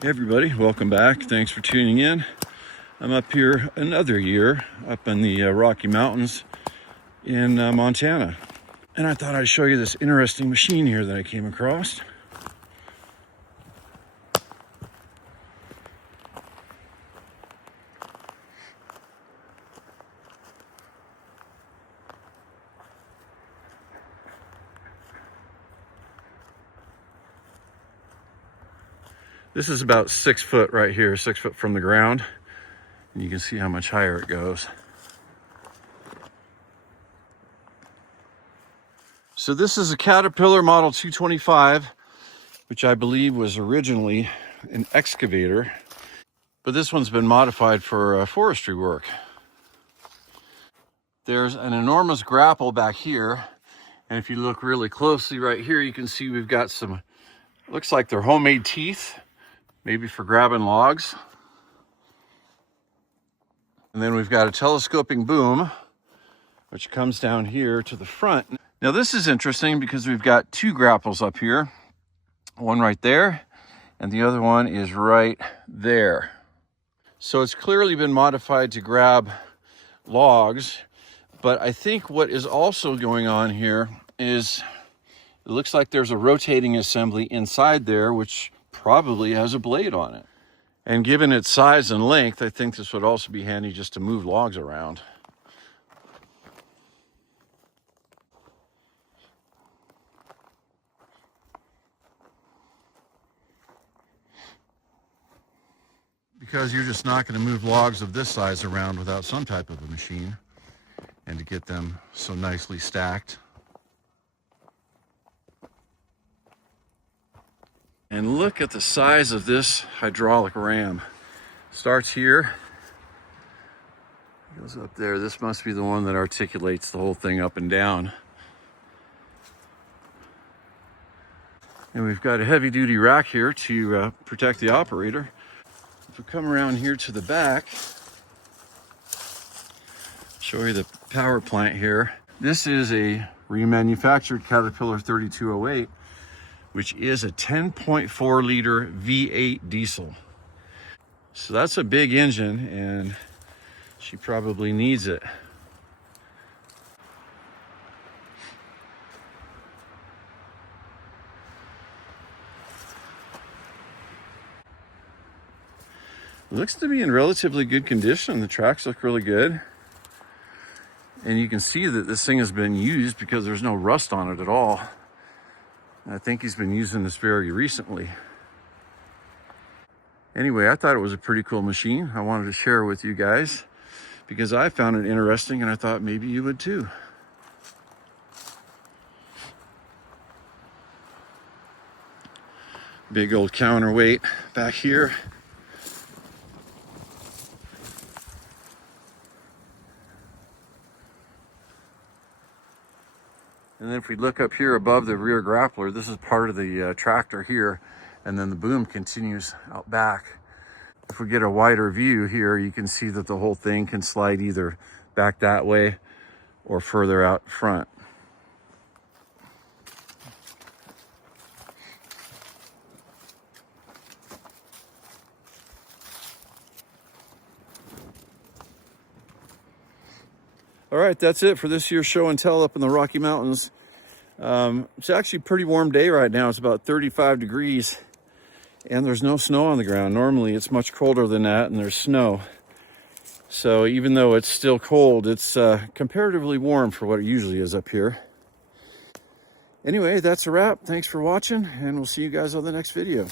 Hey everybody, welcome back. Thanks for tuning in. I'm up here another year up in the Rocky Mountains in Montana. And I thought I'd show you this interesting machine here that I came across. This is about 6 foot right here, 6 foot from the ground. And you can see how much higher it goes. So this is a Caterpillar Model 225, which I believe was originally an excavator. But this one's been modified for forestry work. There's an enormous grapple back here. And if you look really closely right here, you can see we've got some, looks like they're homemade teeth, maybe for grabbing logs. And then we've got a telescoping boom, which comes down here to the front. Now this is interesting because we've got two grapples up here, one right there, and the other one is right there. So it's clearly been modified to grab logs, but I think what is also going on here is it looks like there's a rotating assembly inside there, which probably has a blade on it. And given its size and length, I think this would also be handy just to move logs around. Because you're just not going to move logs of this size around without some type of a machine, and to get them so nicely stacked. And look at the size of this hydraulic ram. Starts here, goes up there. This must be the one that articulates the whole thing up and down. And we've got a heavy duty rack here to protect the operator. If we come around here to the back, show you the power plant here. This is a remanufactured Caterpillar 3208, which is a 10.4 liter V8 diesel. So that's a big engine, and she probably needs it. It looks to be in relatively good condition. The tracks look really good. And you can see that this thing has been used because there's no rust on it at all. And I think he's been using this very recently. Anyway, I thought it was a pretty cool machine. I wanted to share it with you guys because I found it interesting, and I thought maybe you would too. Big old counterweight back here. And then if we look up here above the rear grappler, this is part of the tractor here, and then the boom continues out back. If we get a wider view here, you can see that the whole thing can slide either back that way or further out front. All right, that's it for this year's show and tell up in the Rocky Mountains. It's actually a pretty warm day right now. It's about 35 degrees and there's no snow on the ground. Normally it's much colder than that and there's snow. So even though it's still cold, it's comparatively warm for what it usually is up here. Anyway, that's a wrap. Thanks for watching, and we'll see you guys on the next video.